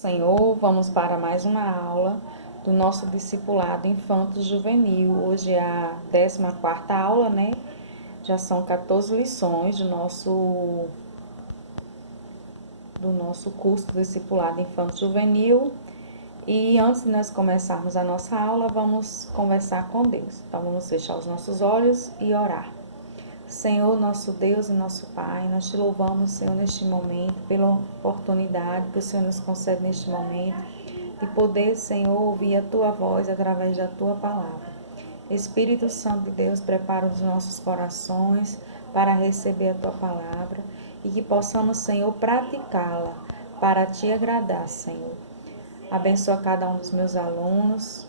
Senhor, vamos para mais uma aula do nosso discipulado infanto-juvenil. Hoje é a 14ª aula, né? Já são 14 lições do nosso curso do discipulado infanto-juvenil. E antes de nós começarmos a nossa aula, vamos conversar com Deus. Então, vamos fechar os nossos olhos e orar. Senhor, nosso Deus e nosso Pai, nós te louvamos, Senhor, neste momento, pela oportunidade que o Senhor nos concede neste momento, de poder, Senhor, ouvir a Tua voz através da Tua palavra. Espírito Santo de Deus, prepara os nossos corações para receber a Tua palavra e que possamos, Senhor, praticá-la para Te agradar, Senhor. Abençoa cada um dos meus alunos.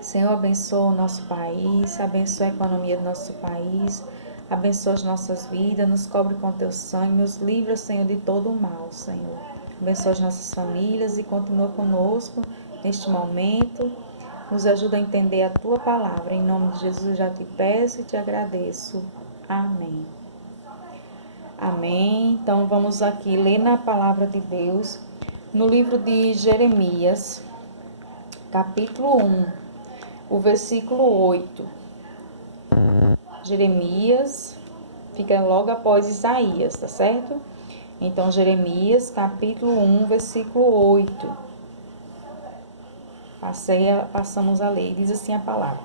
Senhor, abençoa o nosso país, abençoa a economia do nosso país, abençoa as nossas vidas, nos cobre com teu sangue, nos livra, Senhor, de todo o mal, Senhor. Abençoa as nossas famílias e continua conosco neste momento. Nos ajuda a entender a tua palavra. Em nome de Jesus, já te peço e te agradeço. Amém. Amém. Então, vamos aqui ler na palavra de Deus, no livro de Jeremias, capítulo 1, o versículo 8. Jeremias fica logo após Isaías, tá certo? Então, Jeremias, capítulo 1, versículo 8. Passamos a ler. Diz assim a palavra: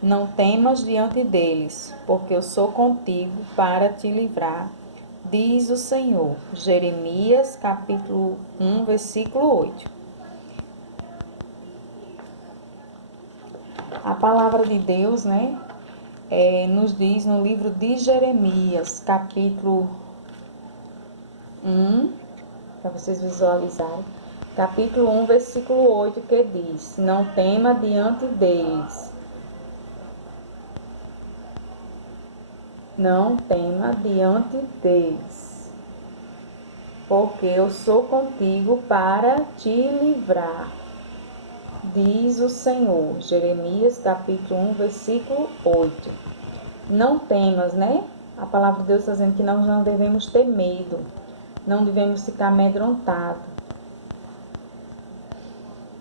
Não temas diante deles, porque eu sou contigo para te livrar, diz o Senhor. Jeremias, capítulo 1, versículo 8. A palavra de Deus, né, nos diz no livro de Jeremias, capítulo 1, para vocês visualizarem, capítulo 1, versículo 8, que diz: Não tema diante deles. Não tema diante deles, porque eu sou contigo para te livrar, diz o Senhor. Jeremias, capítulo 1, versículo 8. Não temas, né? A palavra de Deus está dizendo que nós não devemos ter medo, não devemos ficar amedrontados.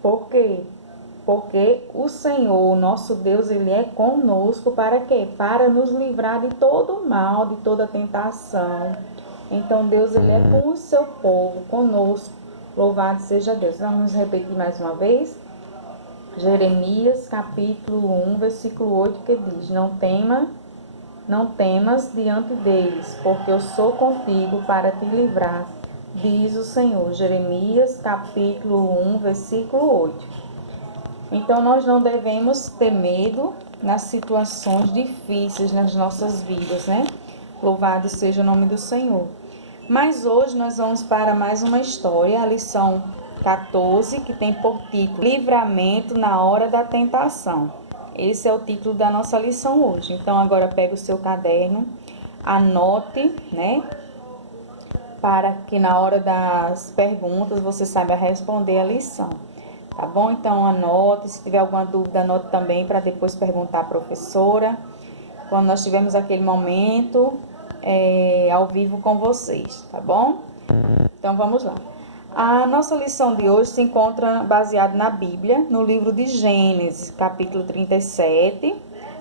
Por quê? Porque o Senhor, nosso Deus, Ele é conosco para quê? Para nos livrar de todo o mal, de toda tentação. Então, Deus, Ele é com o seu povo, conosco. Louvado seja Deus. Vamos repetir mais uma vez. Jeremias, capítulo 1, versículo 8, que diz: Não temas diante deles, porque eu sou contigo para te livrar, diz o Senhor. Jeremias, capítulo 1, versículo 8. Então, nós não devemos ter medo nas situações difíceis nas nossas vidas, né? Louvado seja o nome do Senhor. Mas hoje nós vamos para mais uma história, a lição 14, que tem por título Livramento na hora da tentação. Esse é o título da nossa lição hoje. Então, agora pega o seu caderno, anote, né? Para que na hora das perguntas você saiba responder a lição. Tá bom? Então, anote. Se tiver alguma dúvida, anote também para depois perguntar à professora. Quando nós tivermos aquele momento ao vivo com vocês, tá bom? Então, vamos lá. A nossa lição de hoje se encontra baseada na Bíblia, no livro de Gênesis, capítulo 37,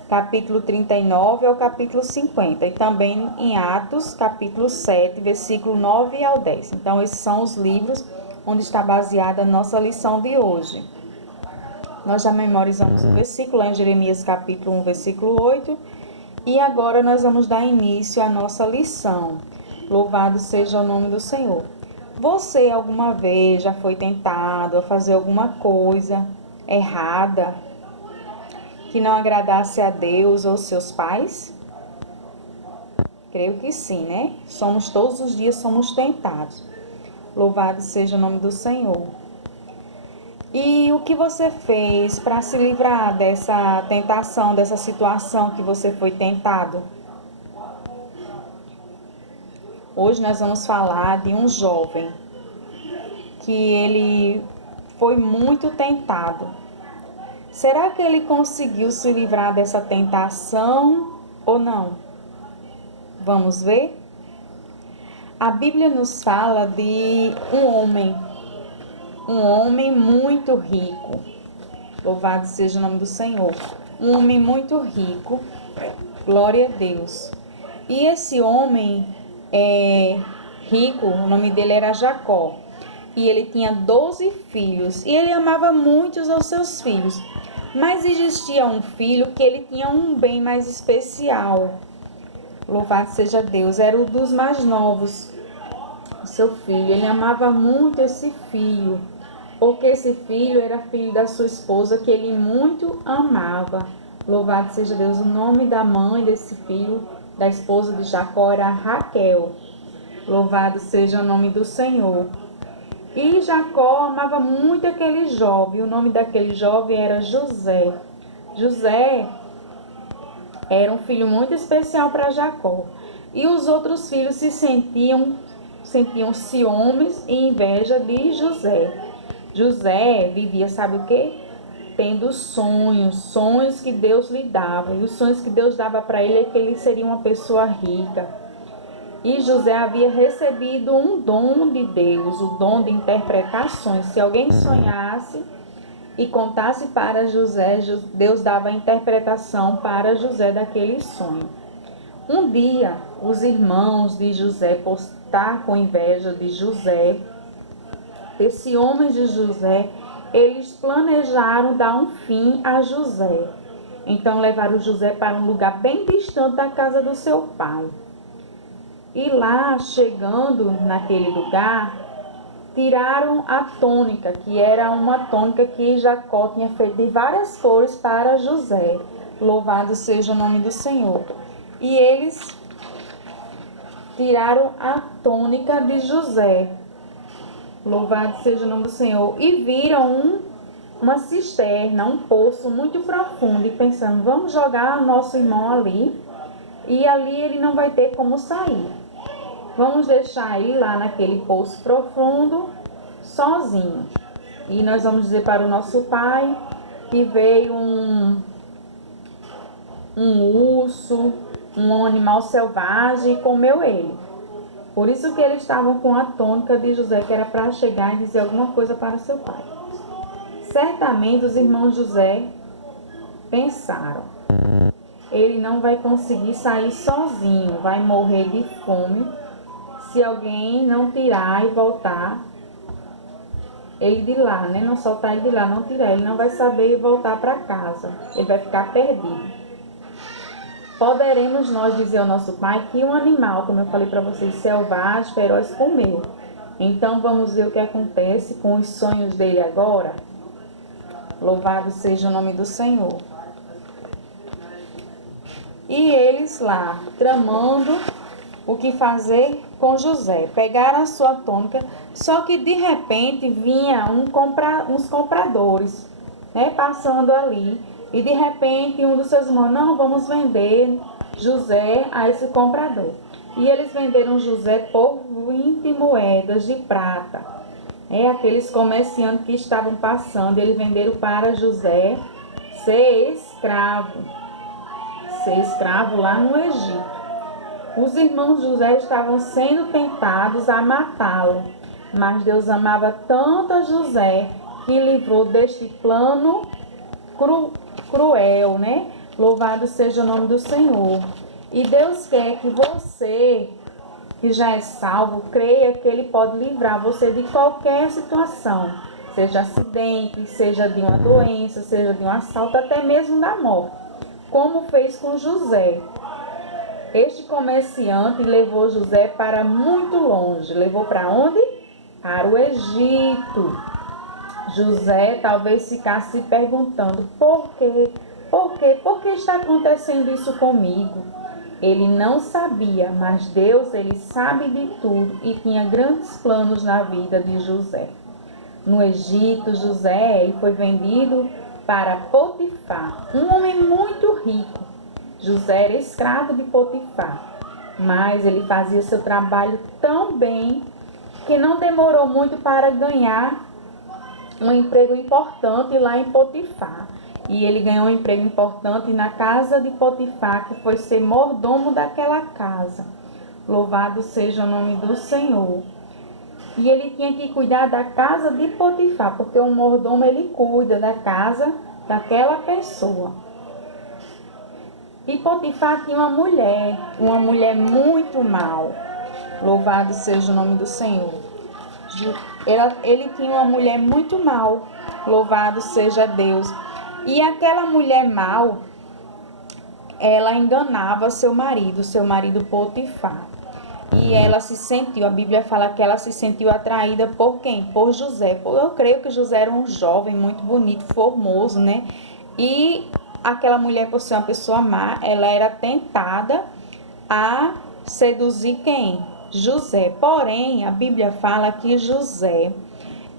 capítulo 39 ao capítulo 50. E também em Atos, capítulo 7, versículo 9 ao 10. Então, esses são os livros onde está baseada a nossa lição de hoje. Nós já memorizamos o versículo em Jeremias capítulo 1, versículo 8. E agora nós vamos dar início à nossa lição. Louvado seja o nome do Senhor. Você alguma vez já foi tentado a fazer alguma coisa errada que não agradasse a Deus ou seus pais? Creio que sim, né? Todos os dias somos tentados. Louvado seja o nome do Senhor. E o que você fez para se livrar dessa tentação, dessa situação que você foi tentado? Hoje nós vamos falar de um jovem que ele foi muito tentado. Será que ele conseguiu se livrar dessa tentação ou não? Vamos ver? A Bíblia nos fala de um homem um homem muito rico. Louvado seja o nome do Senhor. Um homem muito rico. Glória a Deus. E esse homem rico, o nome dele era Jacó. E ele tinha 12 filhos. E ele amava muitos aos seus filhos. Mas existia um filho que ele tinha um bem mais especial. Louvado seja Deus. Era um dos mais novos. O seu filho. Ele amava muito esse filho. Porque esse filho era filho da sua esposa que ele muito amava. Louvado seja Deus. O nome da mãe desse filho, da esposa de Jacó, era Raquel. Louvado seja o nome do Senhor. E Jacó amava muito aquele jovem. O nome daquele jovem era José. José era um filho muito especial para Jacó. E os outros filhos sentiam ciúmes e inveja de José. José vivia, sabe o quê? Tendo sonhos que Deus lhe dava. E os sonhos que Deus dava para ele é que ele seria uma pessoa rica. E José havia recebido um dom de Deus, o dom de interpretações. Se alguém sonhasse e contasse para José, Deus dava a interpretação para José daquele sonho. Um dia, os irmãos de José, por estar com inveja de José, esse homem de José, eles planejaram dar um fim a José. Então levaram José para um lugar bem distante da casa do seu pai. E lá, chegando naquele lugar, tiraram a túnica, que era uma túnica que Jacó tinha feito de várias cores para José. Louvado seja o nome do Senhor. E eles tiraram a túnica de José. Louvado seja o nome do Senhor. E viram uma cisterna, um poço muito profundo. E pensando, vamos jogar nosso irmão ali. E ali ele não vai ter como sair. Vamos deixar ele lá naquele poço profundo, sozinho. E nós vamos dizer para o nosso pai que veio um urso, um animal selvagem e comeu ele. Por isso que eles estavam com a túnica de José, que era para chegar e dizer alguma coisa para seu pai. Certamente os irmãos José pensaram, ele não vai conseguir sair sozinho, vai morrer de fome se alguém não tirar e voltar ele de lá, né? Não soltar ele de lá, não tirar, ele não vai saber voltar para casa, ele vai ficar perdido. Poderemos nós dizer ao nosso pai que um animal, como eu falei para vocês, selvagem, feroz, comeu. Então vamos ver o que acontece com os sonhos dele agora. Louvado seja o nome do Senhor. E eles lá, tramando o que fazer com José. Pegaram a sua túnica, só que de repente vinha uns compradores, né, passando ali. E de repente um dos seus irmãos, não, vamos vender José a esse comprador. E eles venderam José por 20 moedas de prata. Aqueles comerciantes que estavam passando, eles venderam para José ser escravo lá no Egito. Os irmãos de José estavam sendo tentados a matá-lo, mas Deus amava tanto a José que livrou deste plano cruel, né? Louvado seja o nome do Senhor. E Deus quer que você, que já é salvo, creia que Ele pode livrar você de qualquer situação, seja acidente, seja de uma doença, seja de um assalto, até mesmo da morte, como fez com José. Este comerciante levou José para muito longe. Levou para onde? Para o Egito. José talvez ficasse se perguntando, por quê? Por que está acontecendo isso comigo? Ele não sabia, mas Deus, Ele sabe de tudo e tinha grandes planos na vida de José. No Egito, José ele foi vendido para Potifar, um homem muito rico. José era escravo de Potifar, mas ele fazia seu trabalho tão bem que não demorou muito para ganhar um emprego importante lá em Potifar. E ele ganhou um emprego importante na casa de Potifar, que foi ser mordomo daquela casa. Louvado seja o nome do Senhor. E ele tinha que cuidar da casa de Potifar, porque o mordomo ele cuida da casa daquela pessoa. E Potifar tinha uma mulher muito mal. Louvado seja o nome do Senhor. Ele tinha uma mulher muito mal. Louvado seja Deus. E aquela mulher mal, ela enganava seu marido Potifar. E ela se sentiu, a Bíblia fala que ela se sentiu atraída por quem? Por José. Eu creio que José era um jovem muito bonito, formoso, né? E aquela mulher, por ser uma pessoa má, ela era tentada a seduzir quem? José. Porém, a Bíblia fala que José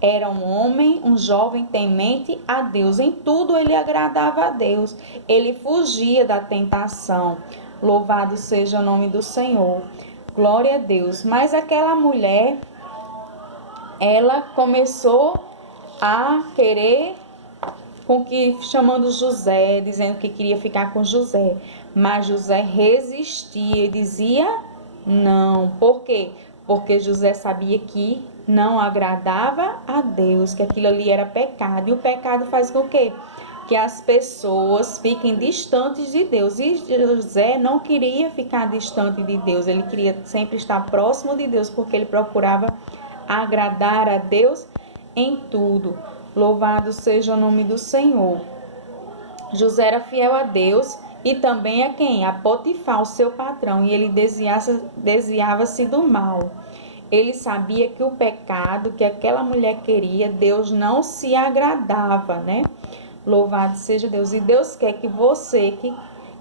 era um homem, um jovem temente a Deus. Em tudo ele agradava a Deus. Ele fugia da tentação. Louvado seja o nome do Senhor. Glória a Deus. Mas aquela mulher, ela começou a querer, chamando José, dizendo que queria ficar com José. Mas José resistia e dizia não. Por quê? Porque José sabia que não agradava a Deus, que aquilo ali era pecado. E o pecado faz com que as pessoas fiquem distantes de Deus. E José não queria ficar distante de Deus, ele queria sempre estar próximo de Deus, porque ele procurava agradar a Deus em tudo. Louvado seja o nome do Senhor. José era fiel a Deus e também a quem? A Potifar, o seu patrão, e ele desviava-se do mal. Ele sabia que o pecado que aquela mulher queria, Deus não se agradava, né? Louvado seja Deus. E Deus quer que você, que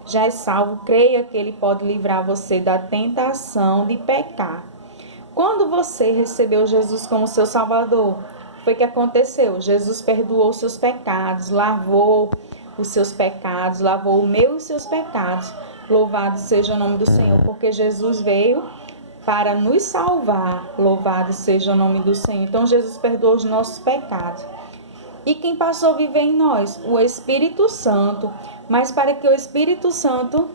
já é salvo, creia que Ele pode livrar você da tentação de pecar. Quando você recebeu Jesus como seu Salvador, foi que aconteceu? Jesus perdoou seus pecados, lavou os seus pecados, lavou o meu e os seus pecados. Louvado seja o nome do Senhor, porque Jesus veio para nos salvar. Louvado seja o nome do Senhor. Então Jesus perdoou os nossos pecados. E quem passou a viver em nós? O Espírito Santo. Mas para que o Espírito Santo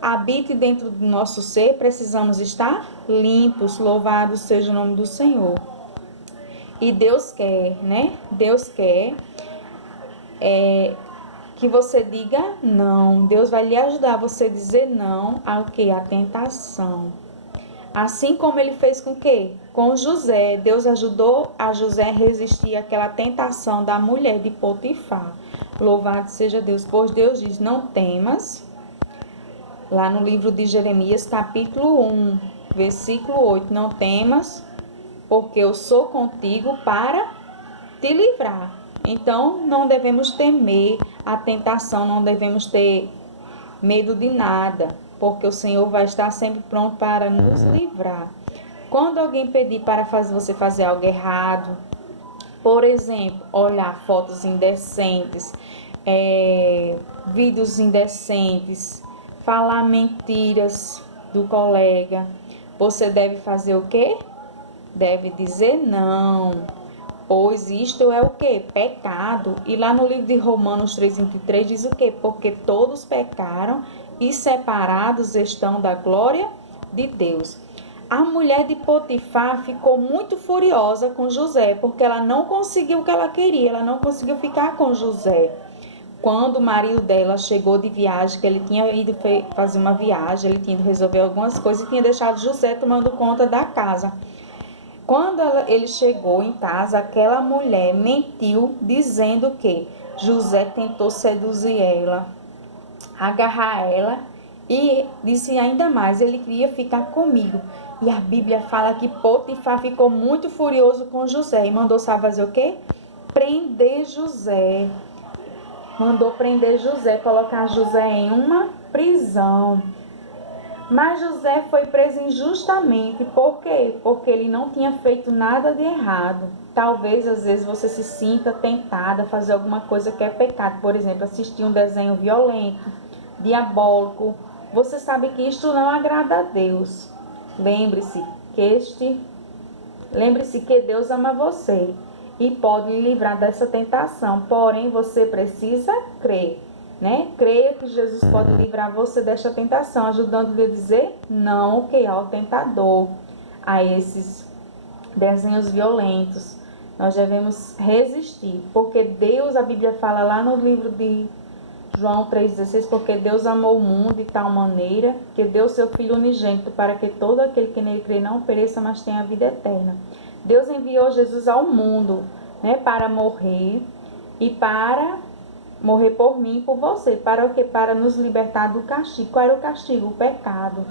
habite dentro do nosso ser, precisamos estar limpos. Louvado seja o nome do Senhor. E Deus quer, né? Deus quer que você diga não. Deus vai lhe ajudar a você dizer não ao que? A tentação. Assim como ele fez com quê? Com José. Deus ajudou a José a resistir àquela tentação da mulher de Potifar. Louvado seja Deus. Pois Deus diz, não temas. Lá no livro de Jeremias, capítulo 1, versículo 8. Não temas, porque eu sou contigo para te livrar. Então, não devemos temer a tentação, não devemos ter medo de nada, porque o Senhor vai estar sempre pronto para nos livrar. Quando alguém pedir para você fazer algo errado, por exemplo, olhar fotos indecentes, vídeos indecentes, falar mentiras do colega, você deve fazer o quê? Deve dizer não, pois isto é o quê? Pecado. E lá no livro de Romanos 3:23 diz o quê? Porque todos pecaram e separados estão da glória de Deus. A mulher de Potifar ficou muito furiosa com José, porque ela não conseguiu o que ela queria, ela não conseguiu ficar com José. Quando o marido dela chegou de viagem, que ele tinha ido fazer uma viagem, ele tinha ido resolver algumas coisas e tinha deixado José tomando conta da casa. Quando ele chegou em casa, aquela mulher mentiu, dizendo que José tentou seduzir ela, agarrar ela e disse ainda mais, ele queria ficar comigo. E a Bíblia fala que Potifar ficou muito furioso com José e mandou, sabe fazer o quê? Prender José. Mandou prender José, colocar José em uma prisão. Mas José foi preso injustamente. Por quê? Porque ele não tinha feito nada de errado. Talvez, às vezes, você se sinta tentada a fazer alguma coisa que é pecado. Por exemplo, assistir um desenho violento, diabólico. Você sabe que isto não agrada a Deus. Lembre-se que Deus ama você e pode lhe livrar dessa tentação. Porém, você precisa crer. Creia que Jesus pode livrar você desta tentação, ajudando-lhe a dizer não ao tentador, a esses desenhos violentos. Nós devemos resistir, porque Deus, a Bíblia fala lá no livro de João 3,16, porque Deus amou o mundo de tal maneira que deu seu Filho unigênito para que todo aquele que nele crê não pereça, mas tenha a vida eterna. Deus enviou Jesus ao mundo, né, para morrer e para morrer por mim e por você. Para o quê? Para nos libertar do castigo. Qual era o castigo? O pecado.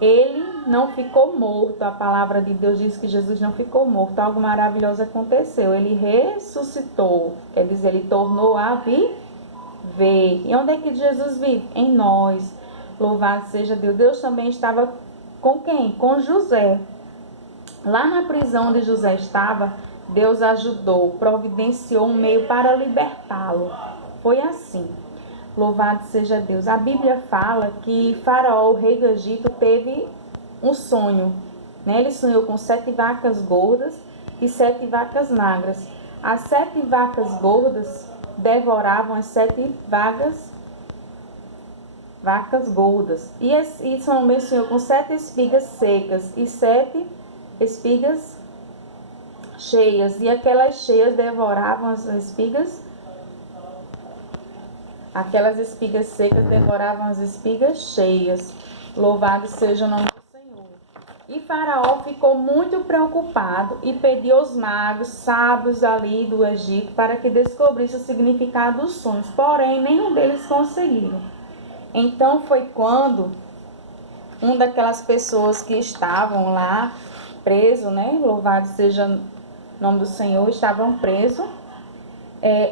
Ele não ficou morto. A palavra de Deus diz que Jesus não ficou morto. Algo maravilhoso aconteceu. Ele ressuscitou. Quer dizer, ele tornou a viver. E onde é que Jesus vive? Em nós. Louvado seja Deus. Deus também estava com quem? Com José. Lá na prisão onde José estava, Deus ajudou, providenciou um meio para libertá-lo. Foi assim. Louvado seja Deus. A Bíblia fala que Faraó, o rei do Egito, teve um sonho, né? Ele sonhou com 7 vacas gordas e 7 vacas magras. As 7 vacas gordas devoravam as 7 vacas gordas. E São Luís sonhou com 7 espigas secas e 7 espigas cheias. E aquelas cheias devoravam as espigas. Aquelas espigas secas devoravam as espigas cheias. Louvado seja o nome do Senhor. E Faraó ficou muito preocupado e pediu aos magos, sábios ali do Egito, para que descobrissem o significado dos sonhos. Porém, nenhum deles conseguiram. Então foi quando uma daquelas pessoas que estavam lá preso, né? Louvado seja o nome do Senhor, estavam presos.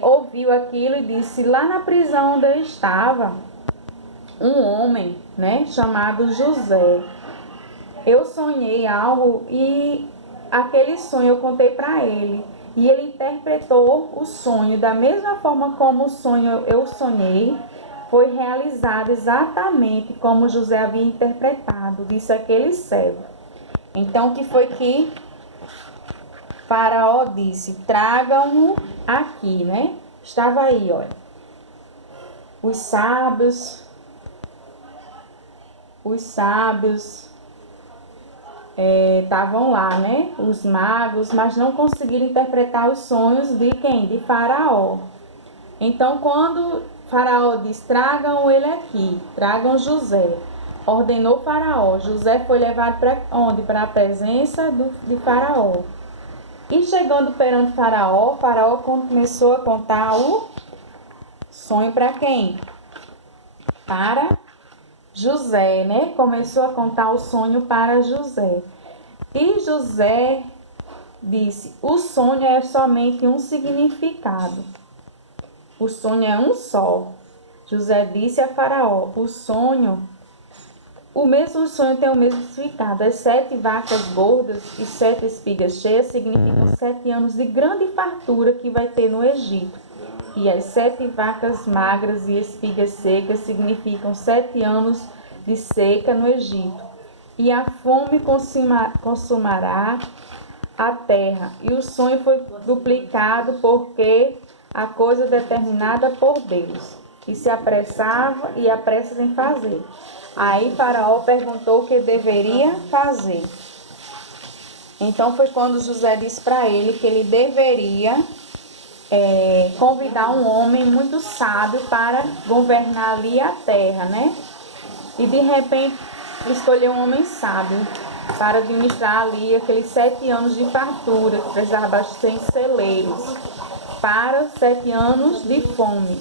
Ouviu aquilo e disse: lá na prisão onde eu estava, um homem, né, chamado José. Eu sonhei algo e aquele sonho eu contei para ele. E ele interpretou o sonho da mesma forma como o sonho eu sonhei. Foi realizado exatamente como José havia interpretado, disse aquele servo. Então, o que foi que Faraó disse? Tragam-no aqui, né? Estava aí, olha. Os sábios estavam lá, né? Os magos, mas não conseguiram interpretar os sonhos de quem? De Faraó. Então, quando Faraó diz: tragam ele aqui, tragam José, ordenou Faraó. José foi levado para onde? Para a presença de Faraó. E chegando perante Faraó, Faraó começou a contar o sonho para quem? Para José, né? Começou a contar o sonho para José. E José disse: o sonho é somente um significado. O sonho é um só. José disse a Faraó: o mesmo sonho tem o mesmo significado. As 7 vacas gordas e 7 espigas cheias significam 7 anos de grande fartura que vai ter no Egito. E as 7 vacas magras e espigas secas significam 7 anos de seca no Egito. E a fome consumará a terra. E o sonho foi duplicado porque a coisa determinada por Deus, que se apressava e apressa em fazer. Aí Faraó perguntou o que deveria fazer. Então foi quando José disse para ele que ele deveria convidar um homem muito sábio para governar ali a terra, né? E de repente escolheu um homem sábio para administrar ali aqueles 7 anos de fartura, que precisava abastecer em celeiros, para 7 anos de fome.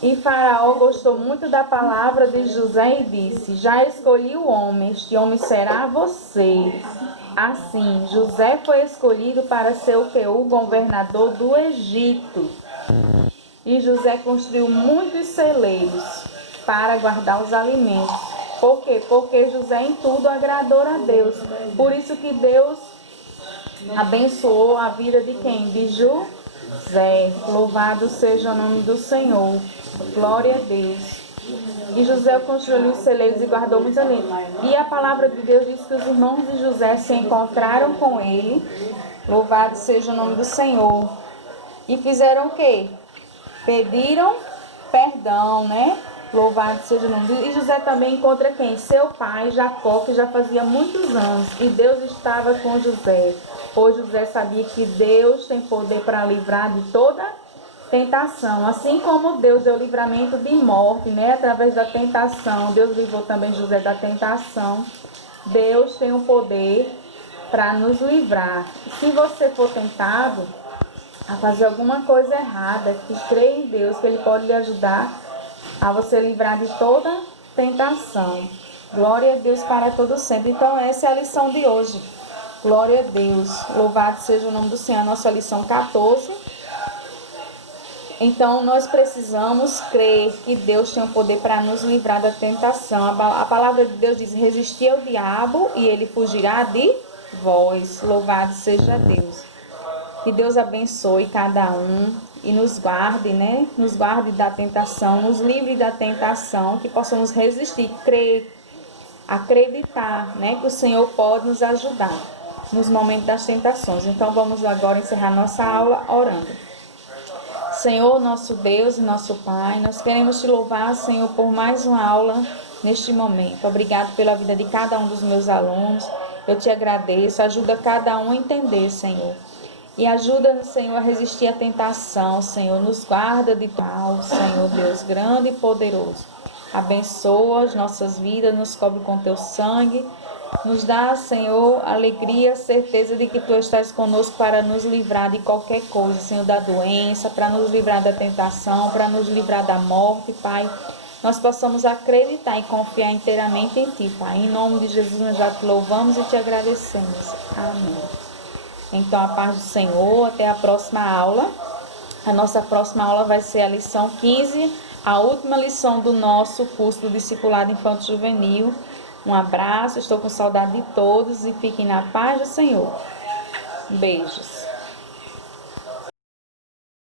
E Faraó gostou muito da palavra de José e disse: já escolhi o homem, este homem será você. Assim, José foi escolhido para ser o que? O governador do Egito. E José construiu muitos celeiros para guardar os alimentos. Por quê? Porque José em tudo agradou a Deus. Por isso que Deus abençoou a vida de quem? De José. Louvado seja o nome do Senhor. Glória a Deus. E José construiu os celeiros e guardou muitos alimentos. E a palavra de Deus diz que os irmãos de José se encontraram com ele. Louvado seja o nome do Senhor. E fizeram o quê? Pediram perdão, né? Louvado seja o nome de Deus. E José também encontra quem? Seu pai, Jacó, que já fazia muitos anos. E Deus estava com José. Pois José sabia que Deus tem poder para livrar de toda tentação. Assim como Deus deu livramento de morte, né? Através da tentação. Deus livrou também José da tentação. Deus tem o poder para nos livrar. Se você for tentado a fazer alguma coisa errada, que crê em Deus, que Ele pode lhe ajudar a você livrar de toda tentação. Glória a Deus para todo sempre. Então essa é a lição de hoje. Glória a Deus. Louvado seja o nome do Senhor. Nossa lição 14. Então nós precisamos crer que Deus tem o poder para nos livrar da tentação. A palavra de Deus diz: resistir ao diabo e ele fugirá de vós. Louvado seja Deus. Que Deus abençoe cada um e nos guarde, né? Nos guarde da tentação, nos livre da tentação, que possamos resistir, crer, acreditar, né? Que o Senhor pode nos ajudar nos momentos das tentações. Então vamos agora encerrar nossa aula orando. Senhor, nosso Deus e nosso Pai, nós queremos te louvar, Senhor, por mais uma aula neste momento. Obrigado pela vida de cada um dos meus alunos. Eu te agradeço. Ajuda cada um a entender, Senhor. E ajuda, Senhor, a resistir à tentação, Senhor. Nos guarda de mal, Senhor Deus grande e poderoso. Abençoa as nossas vidas, nos cobre com teu sangue. Nos dá, Senhor, alegria, certeza de que tu estás conosco para nos livrar de qualquer coisa, Senhor, da doença, para nos livrar da tentação, para nos livrar da morte, Pai. Nós possamos acreditar e confiar inteiramente em Ti, Pai. Em nome de Jesus, nós já te louvamos e te agradecemos. Amém. Então, a paz do Senhor, até a próxima aula. A nossa próxima aula vai ser a lição 15, a última lição do nosso curso do Discipulado Infanto Juvenil. Um abraço, estou com saudade de todos e fiquem na paz do Senhor. Beijos.